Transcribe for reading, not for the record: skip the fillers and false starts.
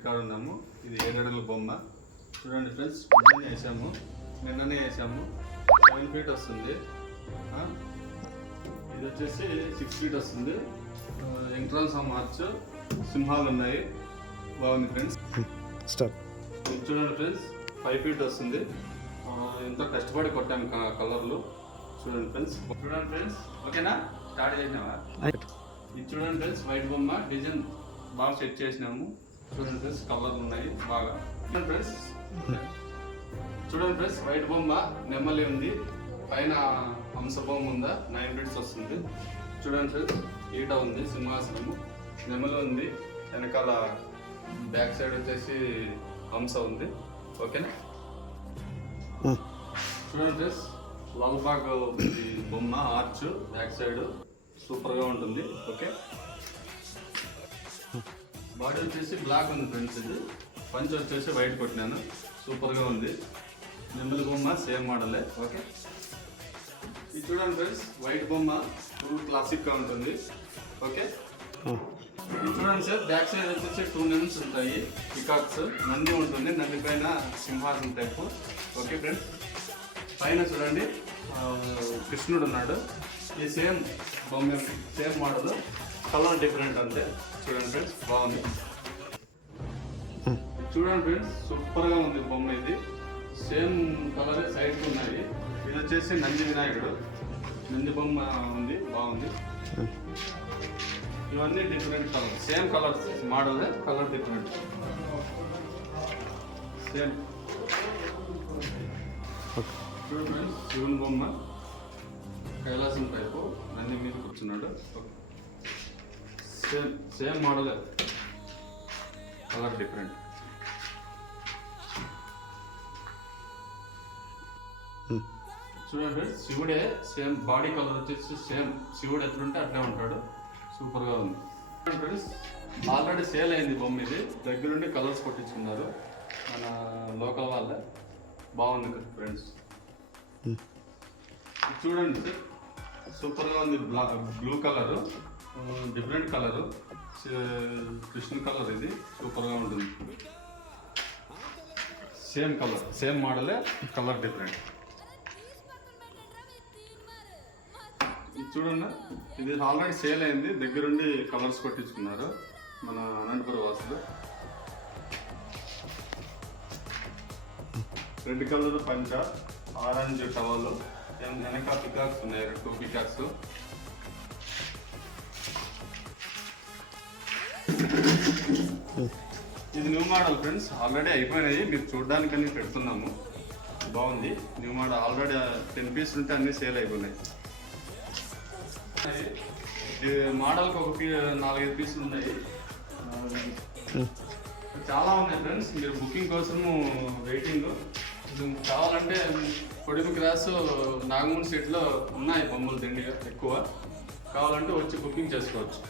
ఇక్కడ ఉన్నాము. ఇది 7 అడుగుల బొమ్మ చూడండి ఫ్రెండ్స్. వేసాము, నిన్ననే వేసాము. 7 ఫీట్ వస్తుంది. ఇది వచ్చేసి 6 ఫీట్ వస్తుంది. ఎంట్రన్స్ మార్చ్, సింహాలు ఉన్నాయి. బాగుంది ఫ్రెండ్స్. ఇది చూడండి ఫ్రెండ్స్, 5 ఫీట్ వస్తుంది. ఎంతో కష్టపడి కొట్టాము కలర్లు. చూడండి ఫ్రెండ్స్. ఓకేనా, స్టార్ట్ చేసినావా? ఇది చూడండి ఫ్రెండ్స్, వైట్ బొమ్మ డిజైన్ బాగా సెట్ చేసినాము. చూడండి ఫ్రెండ్స్, కలర్లు ఉన్నాయి బాగా. చూడండి ఫ్రెండ్స్, వైట్ బొమ్మ నెమ్మలి ఉంది. పైన హంస బొమ్మ ఉందా, 9 ఫీట్స్ వస్తుంది. చూడండి ఫ్రెండ్స్, ఈట ఉంది, సింహాసనము, నెమలి ఉంది. వెనకాల బ్యాక్ సైడ్ వచ్చేసి హంస ఉంది. ఓకేనా. చూడండి ఫ్రెండ్స్, లాల్బాగ్ బొమ్మ ఆర్చ్ బ్యాక్ సైడ్ సూపర్గా ఉంటుంది. ఓకే. బాడీ వచ్చేసి బ్లాక్ ఉంది ఫ్రెండ్స్. ఇది పంచ్ వచ్చేసి వైట్ కొట్టినాను, సూపర్గా ఉంది. నెమ్మలి బొమ్మ సేమ్ మోడలే. ఓకే. ఇది చూడండి ఫ్రెండ్స్, వైట్ బొమ్మ ఫుల్ క్లాసిక్గా ఉంటుంది. ఓకే. ఇది చూడండి సార్, బ్యాక్ సైడ్ వచ్చేసి 2 నెమ్స్ ఉంటాయి, పికాక్స్, నంది ఉంటుంది, నంది పైన సింహాసనం టైపు. Okay friends. పైన చూడండి కృష్ణుడు ఉన్నాడు. ఈ సేమ్ బొమ్మ, సేమ్ మోడల్, కలర్ డిఫరెంట్ అంతే. చూడండి ఫ్రెండ్స్, బాగుంది. చూడండి ఫ్రెండ్స్, సూపర్గా ఉంది బొమ్మ. ఇది సేమ్ కలర్ సైడ్కి ఉన్నాయి. ఇది వచ్చేసి నంది వినాయకుడు, నంది బొమ్మ ఉంది, బాగుంది. ఇవన్నీ different colour, same colours, model colour different same. చూడండి ఫ్రెండ్స్, శివుని బొమ్మ కైలాసం టైపు, నంది మీద కూర్చున్నాడు. Same same model, colour different. చూడండి ఫ్రెండ్స్, శివుడే సేమ్ బాడీ కలర్ వచ్చేసి సేమ్ శివుడు ఎట్లుంటే అట్లే ఉంటాడు. సూపర్గా ఉంది. చూడండి ఫ్రెండ్స్, ఆల్రెడీ సేల్ అయింది బొమ్మ. ఇది దగ్గరుండి కలర్స్ కొట్టించుకున్నారు మన లోకల్ వాళ్ళే. బాగుంది ఫ్రెండ్స్. చూడండి సార్, సూపర్గా ఉంది. బ్లూ కలరు, డిఫరెంట్ కలరు, కృష్ణ కలర్. ఇది సూపర్గా ఉంటుంది. సేమ్ కలర్, సేమ్ మోడలే, కలర్ డిఫరెంట్. ఇది చూడండి, ఇది ఆల్రెడీ సేల్ అయింది, దగ్గరుండి కలర్స్ కొట్టించుకున్నారు మన అనంతపురం వాసులు. రెడ్ కలర్ పంచ, ఆరెంజ్ టవల్, వెనక పికాక్స్ ఉన్నాయి, 2 పికాక్స్. ఇది న్యూ మోడల్ ఫ్రెండ్స్, ఆల్రెడీ అయిపోయినాయి, మీరు చూడడానికని పెడుతున్నాము. బాగుంది న్యూ మోడల్. ఆల్రెడీ 10 పీస్ ఉంటే అన్నీ సేల్ అయిపోయినాయి. మోడల్కి ఒక 4-5 పీసులు ఉన్నాయి. చాలా ఉన్నాయి ఫ్రెండ్స్, మీరు బుకింగ్ కోసము వెయిటింగ్. కావాలంటే కొడిమి క్రాస్, నాగమూన్ సీట్లో ఉన్నాయి బొమ్మలు దిండిగా ఎక్కువ. కావాలంటే వచ్చి బుకింగ్ చేసుకోవచ్చు.